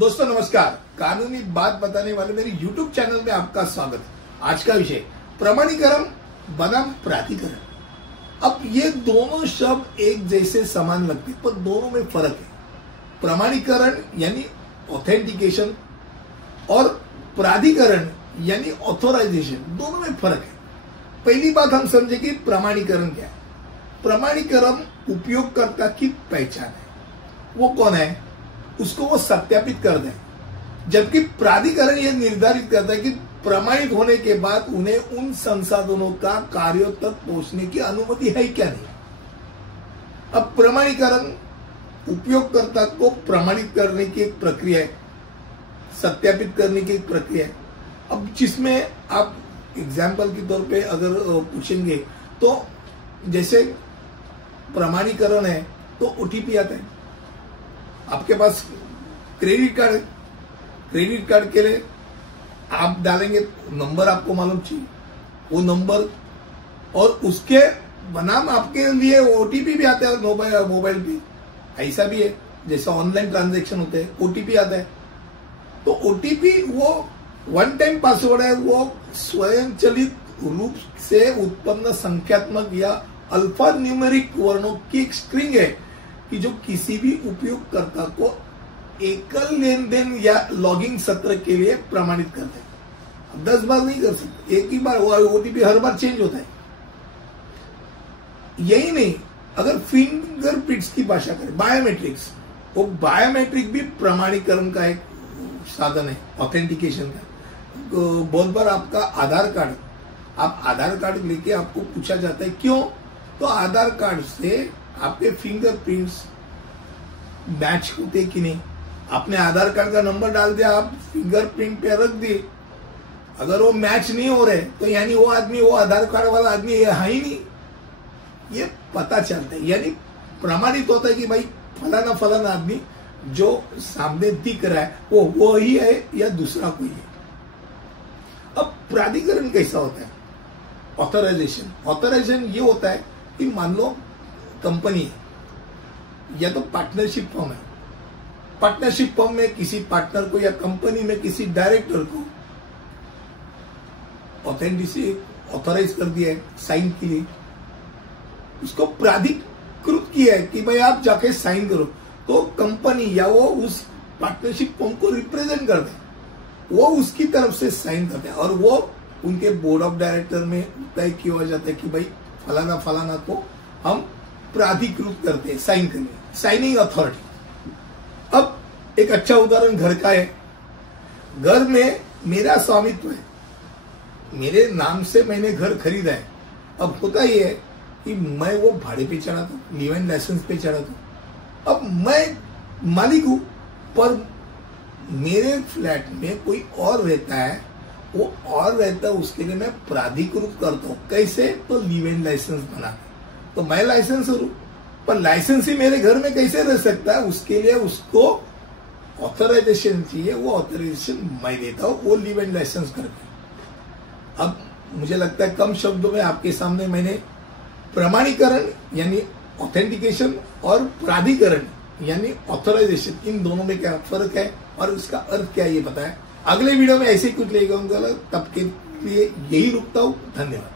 दोस्तों नमस्कार। कानूनी बात बताने वाले मेरे YouTube चैनल में आपका स्वागत है। आज का विषय प्रमाणीकरण बनाम प्राधिकरण। अब ये दोनों शब्द एक जैसे समान लगते पर दोनों में फर्क है। प्रमाणीकरण यानी ऑथेंटिकेशन और प्राधिकरण यानी ऑथोराइजेशन, दोनों में फर्क है। पहली बात हम समझे कि प्रमाणीकरण क्या है। प्रमाणीकरण उपयोगकर्ता की पहचान है, वो कौन है उसको वो सत्यापित कर दें, जबकि प्राधिकरण यह निर्धारित करता है कि प्रमाणित होने के बाद उन्हें उन संसाधनों का कार्यों तक पहुंचने की अनुमति है क्या नहीं। अब प्रमाणीकरण उपयोगकर्ता को प्रमाणित करने की एक प्रक्रिया है, सत्यापित करने की एक प्रक्रिया है। अब जिसमें आप एग्जाम्पल के तौर पे अगर पूछेंगे तो जैसे प्रमाणीकरण है तो ओटीपी आता है। आपके पास क्रेडिट कार्ड है, क्रेडिट कार्ड के लिए आप डालेंगे नंबर, आपको मालूम चाहिए वो नंबर, और उसके बनाम आपके लिए ओटीपी भी आता है मोबाइल पे। ऐसा भी है जैसा ऑनलाइन ट्रांजैक्शन होते हैं, ओटीपी आता है। तो ओटीपी वो वन टाइम पासवर्ड है, वो स्वयंचलित रूप से उत्पन्न संख्यात्मक या अल्फा न्यूमेरिक वर्णों की एक स्ट्रिंग है कि जो किसी भी उपयोगकर्ता को एकल लेन देन या लॉगिंग सत्र के लिए प्रमाणित करते हैं। 10 बार नहीं कर सकते, एक ही बार। ओटीपी हर बार चेंज होता है। यही नहीं, अगर फिंगरप्रिंट्स की भाषा करें, बायोमेट्रिक्स, वो बायोमेट्रिक भी प्रमाणीकरण का एक साधन है, ऑथेंटिकेशन का। बहुत बार आपका आधार कार्ड, आप आधार कार्ड लेके आपको पूछा जाता है क्यों, तो आधार कार्ड से आपके फिंगरप्रिंट्स मैच होते कि नहीं। आपने आधार कार्ड का नंबर डाल दिया, आप फिंगरप्रिंट पे रख दिए, अगर वो मैच नहीं हो रहे तो यानी वो आदमी, वो आधार कार्ड वाला आदमी है ही नहीं, ये पता चलता है। यानी प्रमाणित होता है कि भाई फलाना फलाना आदमी जो सामने दिख रहा है वो ही है या दूसरा कोई है। अब प्राधिकरण कैसा होता है? ऑथराइजेशन ये होता है कि मान लो कंपनी है या तो पार्टनरशिप फर्म है, पार्टनरशिप फर्म में किसी पार्टनर को या कंपनी में किसी डायरेक्टर को ऑथराइज कर दिया है साइन के लिए, उसको प्राधिकृत किया है कि भाई आप जाके साइन करो, तो कंपनी या वो उस पार्टनरशिप फर्म को रिप्रेजेंट करते हैं, वो उसकी तरफ से साइन करते हैं और वो उनके बोर्ड ऑफ डायरेक्टर में तय किया जाता है कि भाई फलाना फलाना को हम प्राधिकृत करते हैं साइन करने, साइनिंग अथॉरिटी। अब एक अच्छा उदाहरण घर का है। घर में मेरा स्वामित्व है, मेरे नाम से मैंने घर खरीदा है। अब होता यह है कि मैं वो भाड़े पे चढ़ाता हूँ, लीव एंड लाइसेंस पे चढ़ाता हूँ। अब मैं मालिक हूं, पर मेरे फ्लैट में कोई और रहता है, वो और रहता है, उसके लिए मैं प्राधिकृत करता हूँ। कैसे? तो लीव एंड लाइसेंस बना, तो मैं लाइसेंस हूं, पर लाइसेंस ही मेरे घर में कैसे रह सकता है? उसके लिए उसको ऑथराइजेशन चाहिए, वो ऑथराइजेशन मैं देता हूं, वो लीव एंड लाइसेंस करके। अब मुझे लगता है कम शब्दों में आपके सामने मैंने प्रमाणीकरण यानी ऑथेंटिकेशन और प्राधिकरण यानी ऑथराइजेशन, इन दोनों में क्या फर्क है और इसका अर्थ क्या है ये बताया। अगले वीडियो में ऐसे कुछ लेकर आऊंगा, तब के लिए यही रुकता हूं। धन्यवाद।